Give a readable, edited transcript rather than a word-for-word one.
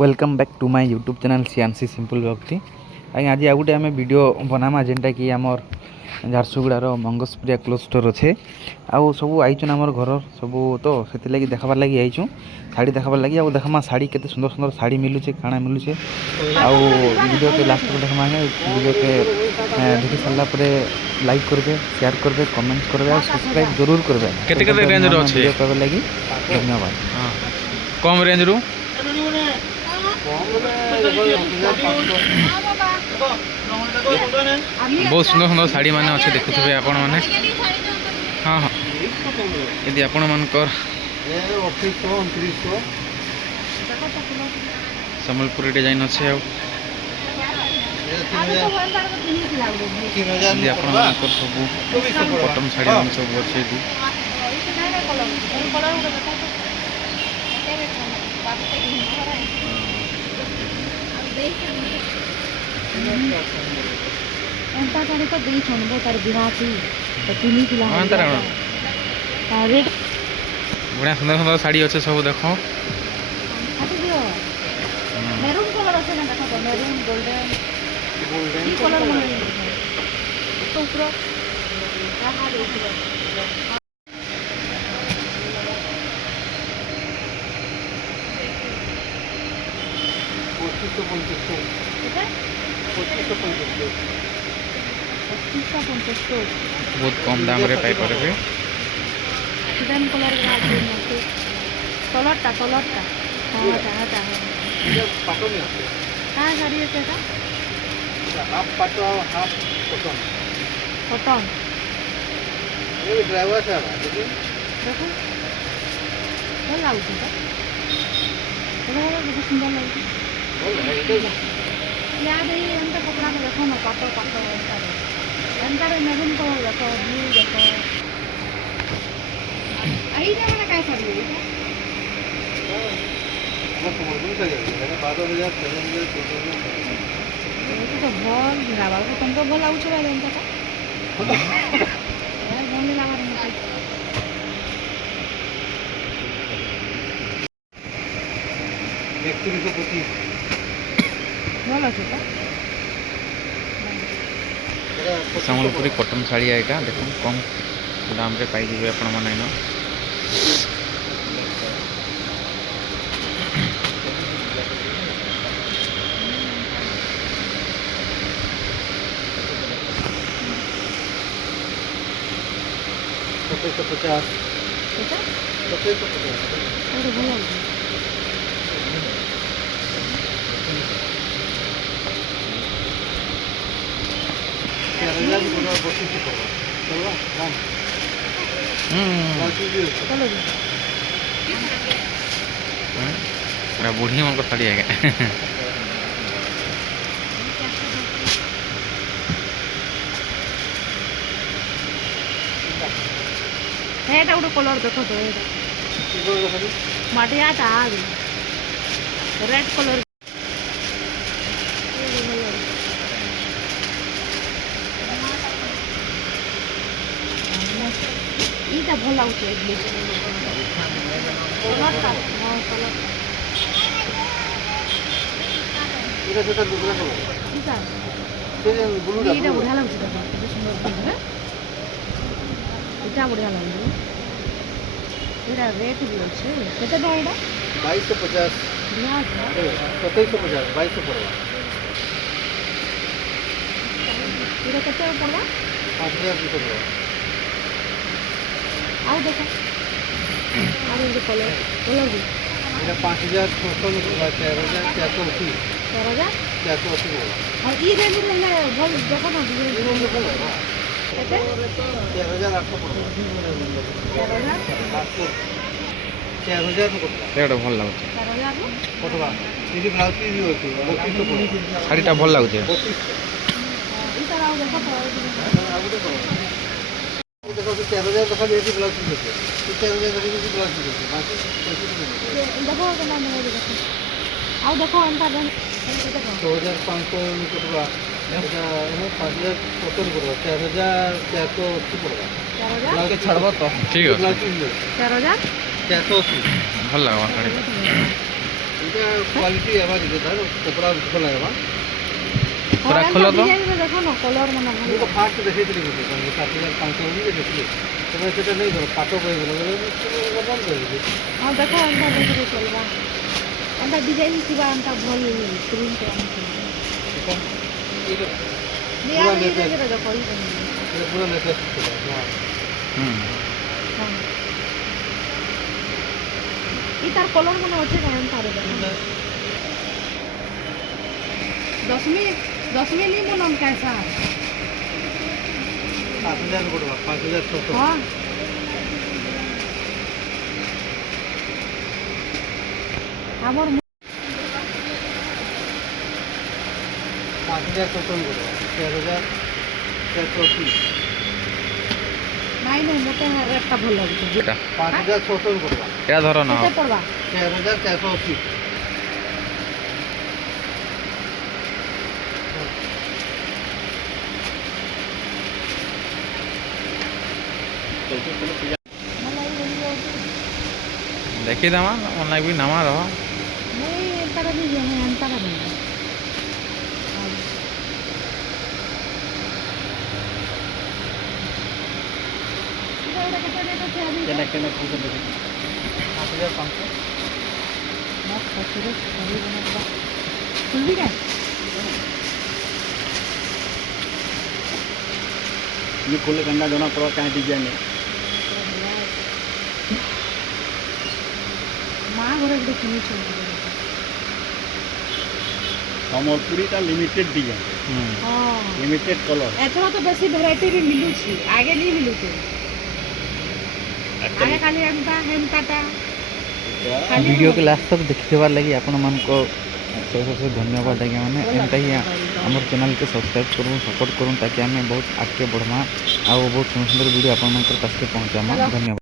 Welcome back to my YouTube channel CNC simple Bhakti. आज्ञा आज आउ गोटे आम वीडियो बनामा जेनटा कि आमर झारसुगुड़ार मंगसप्रिया क्लोथ स्टोर अच्छे आउ सब आईचन आमर घर सब तो से लगी देखाबार लगी आईचु शाड़ी देखाबार लगी आउ देखमा शाड़ी केते सुंदर सुंदर शाड़ी मिलूचे काଣା मिलूचे आउ वीडियो के लास्ट को देखमा वीडियो के देखि सारा पर लाइक करबे शेयर करबे कमेंट करबे और सब्सक्राइब जरूर करबे। केते केते रेंज रो अछि वीडियो पाबे लगी धन्यवाद। हां कम रेंज रो बहुत सुंदर सुंदर शाड़ी मैंने अच्छे देखुवे आपण मैंने। हाँ हाँ यदि आपण मानकर सम्बलपुरी डिजाइन अच्छे यदि आपण मानकर सब कॉटन शाड़ी मान सब अच्छे एंता करे तो देई छोन बो तार बिहाती तो तिनी किला हां तार रेड बढ़िया सुंदर सुंदर शाड़ी अच्छे सब देखो आते दियो मेरून कलर আছে না দেখো মেরুন গোল্डन গোल्डन কি कलर মানে তো পুরো রাখা দিয়েছিল बहुत कम दाम रे पाई परबे गोल्डन कलर का আছে कलरটা हां ता ये पाटो नहीं आते हां गाड़ी है का हाफ पाटो हाफ कॉटन कॉटन ये ड्राइवर से आ रहा है देखो ଭଲ ଲାଗୁଛି ତ ବହୁତ ସୁନ୍ଦର ଲାଗୁଛି याद है एंता कपड़ा को देखो ना पाटो एंता रे मेरून कलर देखो ब्लू देखो आई जे माने काय साड़ी है बाद में जा चलेंगे तो भल लावा को तुमको भल आउछ बा एंता का यार भल लावा रे व्यक्ति को पति भल আছে তো सम्बलपुरी कॉटन शाड़ी आएगा देखो कम दाम रे पाई दिबे आपण माने न तो 50 এটা तो 50 ওরে ভালো লাগে केरला में पूरा 32 पड़ेगा चलो दाम चलो जी पूरा बूढ़ी मन को शाड़ी आएगा এটা ওটা কলর দেখো তো এটা মাটি আটা আগে রেড কলর এইটা ভাল লাগুছে কলরটা হ্যাঁ কলর এটা যেটা দুপুরে খাবো এইটা সেই ব্লুটা এইটা বড়িয়া লাগুছে দেখো কত সুন্দর হ্যাঁ এটা বড়িয়া লাগুছে এটা রেট भी আছে কেতে দাম এটা 2250 बढ़िया আছে 2750 2200 पड़ेगा এটা কেতে পড়বা 5000 रुपये पड़ेगा आओ देखो और ये कलर कलर भी এটা 5600 में पड़ेगा 4480 4000 480 पड़ेगा और ये रेंज में है बोल देखो ना ये जो पड़ेगा कैसे 4800 पड़ेगा 4000 4000 में पड़ेगा एटा भल लागुचे 4000 पड़ेगा ये ब्लाउज की भी होती है 3200 पड़ेगा शाड़ीटा भल लागुचे 3200 इधर आओ देखो तो देखो 4000 का खाली एक ब्लाउज की होती है 4000 का भी ब्लाउज की होती है बाकी पैसे नहीं देखो के नाम है देखो आओ देखो अंता देन देखो 2500 में पड़ेगा এটা এনে 5070 পড়বে 4480 পড়বে 4000 ব্লাউজ ছাড়বো তো ঠিক আছে ব্লাউজ 4000 480 भल लगा शाड़ी এটা কোয়ালিটি এবার দিতে তার কপড়া ভালো লাগবা पूरा खोलो तो ডিজাইন দেখো না কলর মানে ମୁଁ ତ ଫାଷ୍ଟ ଦେଖେଇଥିଲି ଗୋଟେ ତାଙ୍କୁ 7,500 ବୋଲି ଦେଖିଲି ତମେ ସେଟା ନେଇ ଗଲ ପାଟ କହିଗଲ ବନ୍ଦ କରିଦେଲି ହଁ ଦେଖ ଏନ୍ତା ଦେଖିଲେ ଚଲବା ଏନ୍ତା ଡିଜାଇନ ଥିବା ଏନ୍ତା ଭଲ ପ୍ରିଣ୍ଟ ଏଇଟା ଏଇଟା ନିଆ ଡିଜାଇନରେ ଦେଖ ଏଇଟା ପୁରା ଲେଟେଷ୍ଟ ଥିଲା ଇ ତାର କଲର ମାନେ ଅଛି ନା ଏନ୍ତା ରେ ଦେଖ ଦଶମୀ ନି ମନ कैसा 7,000 ପଡବା 5,600 ହଁ ଆମର 5,600 ପଡବା 13,480 ନାଇଁ ନାଇଁ ମୋତେ ରେଟ୍ଟା ଭଲ ଲାଗୁଛି এটা 5,600 ପଡବା এটা ধরো না କେତେ ପଡ଼ବା 13,480 দেখি দামা মন লাগবি নামা রহ ନାଇଁ ଏନ୍ତାଟା ବି ଜଣେ ଏନ୍ତାଟା ବି କେନା କେନା ପଇସା ଦେବି 8,500 ଖୁଲ୍ବି କାଁ ये खोले गंगा जना पड़ा कहाँ डिजाइन है ମା ଘରେ ଗୋଟେ କିଣିଛୁ ସମ୍ବଲପୁରୀ ଟା लिमिटेड डिजाइन ହଁ लिमिटेड कलर ଏଥର ତ ବେଶୀ ଭେରାଇଟି ବି ମିଳୁଛି ଆଗେ ନି ମିଳୁଛି ଆଗେ ଖାଲି ଏନ୍ତା ହେନ୍ତାଟା ভিডিও কে লাস্ট তক ଦେଖିଥିବାର ଲାଗି ଆପଣମାନଙ୍କ ଶେଷ ଶେଷ ଧନ୍ୟବାଦ ଆଜ୍ଞା ମାନେ ଏନ୍ତା ହିଁ ଆମର ଚ୍ୟାନେଲ୍କେ ସବସ୍କ୍ରାଇବ୍ କରୁନ୍ ସପୋର୍ଟ କରୁନ୍ ତାକି ଆମେ ବହୁତ ଆଗକେ ବଢ଼ମା ଆଉ ବହୁତ ସୁନ୍ଦର ସୁନ୍ଦର ଭିଡ଼ିଓ ଆପଣମାନଙ୍କର ପାଖରେ ପହଞ୍ଚାମା ଧନ୍ୟବାଦ।